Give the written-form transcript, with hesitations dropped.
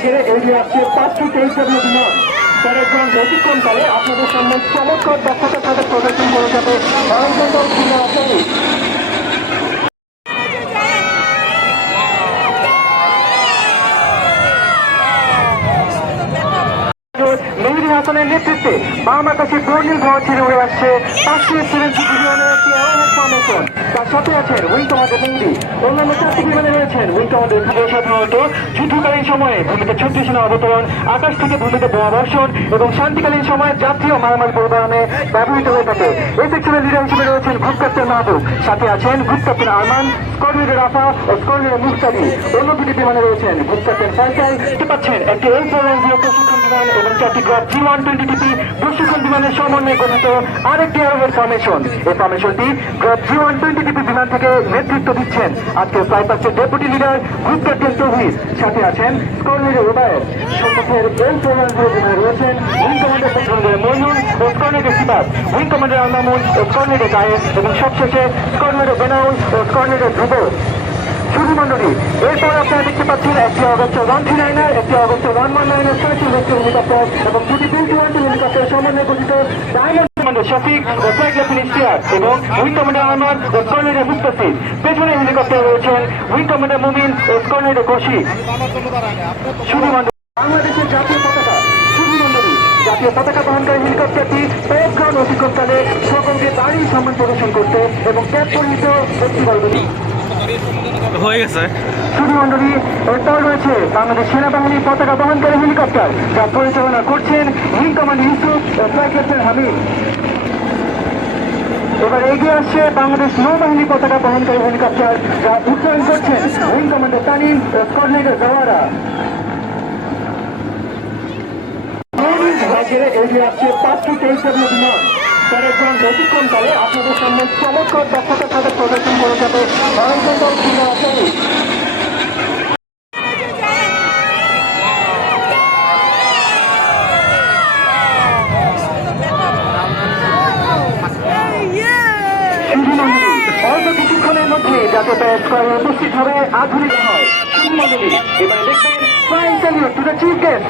ঘেরে এগিয়ে আসছে 5টি তেইশের বিমান। প্যারেডগ্রাউন্ড ব্যতিক্রমকালে আপনাদের সামনে চমৎকার দক্ষতার সাথে প্রদর্শন করে যাবে অরঞ্জন সিংহ আচারী। মেহেদী হাসানের নেতৃত্বে বাম আকাশে বর্ণিল ঝড় ছেড়ে উড়ে আসছে 570 বিলিয়নের একটি অ্যাওয়ারহেড ফর্মেশন। তার সাথে আছেন উইং কমান্ডার মেহেদী। অন্যান্য 4টি বিমানে রয়েছেন উইং কমান্ডার। সাধারণত যুদ্ধকালীন সময়ে ভূমিতে 36 সেনা অবতরণ, আকাশ থেকে ভূমিতে বোমা বর্ষণ এবং শান্তিকালীন সময়ে যাত্রী ও মালামাল পরিবহনে ব্যবহৃত হয়ে থাকে। এই সেকশনের লিডার হিসেবে রয়েছেন গ্রুপ ক্যাপ্টেন মাহবুব, সাথে আছেন group captain Arman, squadron leader Rafa ও স্কোয়াড লিডার মুস্তাদি। অন্য 2টি বিমানে রয়েছেন গ্রুপ ক্যাপ্টেন ফাইসাল। দেখতে পাচ্ছেন একটি L410 প্রশিক্ষণ বিমান এবং 4টি গ্রুপ G120TP প্রশিক্ষণ বিমানের সমন্বয়ে গঠিত আরেকটি অ্যাওয়ারহেড ফর্মেশন। এই ফর্মেশনটি গ্রুপ G120TP বিমান থেকে নেতৃত্ব দিচ্ছেন আজকে ফ্লাই পাস্টের deputy leader group captain Touhid, সাথে আছেন স্কোয়াড লিডার ওবায়েদ। সম্মুখের L410 বিমানে রয়েছেন উইং কমান্ডার সেক্টর মইনুল ও squadron leader Sibab, wing commander Almamun ও স্কোয়াড লিডার জায়েদ এবং সবশেষে স্কোয়াড লিডার বেনাউল ও স্কোয়াড লিডার ধ্রুব। শুধু মন্ডলী, এরপর আপনারা দেখতে পাচ্ছেন একটি অগস্ট 139, একটি অগস্ট 119 সার্চিল হেলিকপ্টার এবং 2টি 21 হেলিকপ্টার সমন্বয়ে গঠিত ডায়মন্ড কমান্ডার শফিক ও ফ্লাইট লেফটেন্যান্ট ইশতিয়াক এবং উইং কমান্ডার আহমদ ও স্কোয়াড লিডার মুস্তাফিজ। পেছনে হেলিকপ্টার রয়েছেন উইং কমান্ডার মুমিন ও স্কোয়াড লিডার কৌশিক। শুধু মন্ডলী, বাংলাদেশের জাতীয় পতাকা। শুধু মন্ডলী, জাতীয় পতাকা বহনকারী হেলিকপ্টারটি প্যারেডগ্রাউন্ড অতিক্রমকালে সকলকে দাঁড়িয়ে সম্মান প্রদর্শন করতে এবং ত্যাগ পরিহিত ব্যক্তিবর্গটি হয়ে গেছে। শুধু মন্ডলী, এরপর রয়েছে বাংলাদেশ সেনাবাহিনীর পতাকা বহনকারী হেলিকপ্টার, যা পরিচালনা করছেন উইং কমান্ডার ইউসুফ ও ফ্লাইট লেফটেন্যান্ট হামিদ। এবার এগিয়ে আসছে বাংলাদেশ নৌবাহিনী পতাকা বহনকারী হেলিকপ্টার, যা উত্তোলন করছেন উইং কমান্ডার তানিম ও স্কোয়াড লিডার জাওয়ারা। ঘেরে এগিয়ে আসছে 5টি তেইশের বিমান। প্যারেডগ্রাউন্ড ব্যতিক্রমকালে আপনাদের সামনে চমৎকার দক্ষতার সাথে প্রদর্শন করে যাবে অরঞ্জন সিংহ আচারী। অল্প কিছুক্ষণের মধ্যে যাতে প্যারেড স্কোয়ারে উপস্থিত হবে আধুনিক হয়। শুধু মন্ডলী, এবারে দেখবেন flying salute to the chief guest.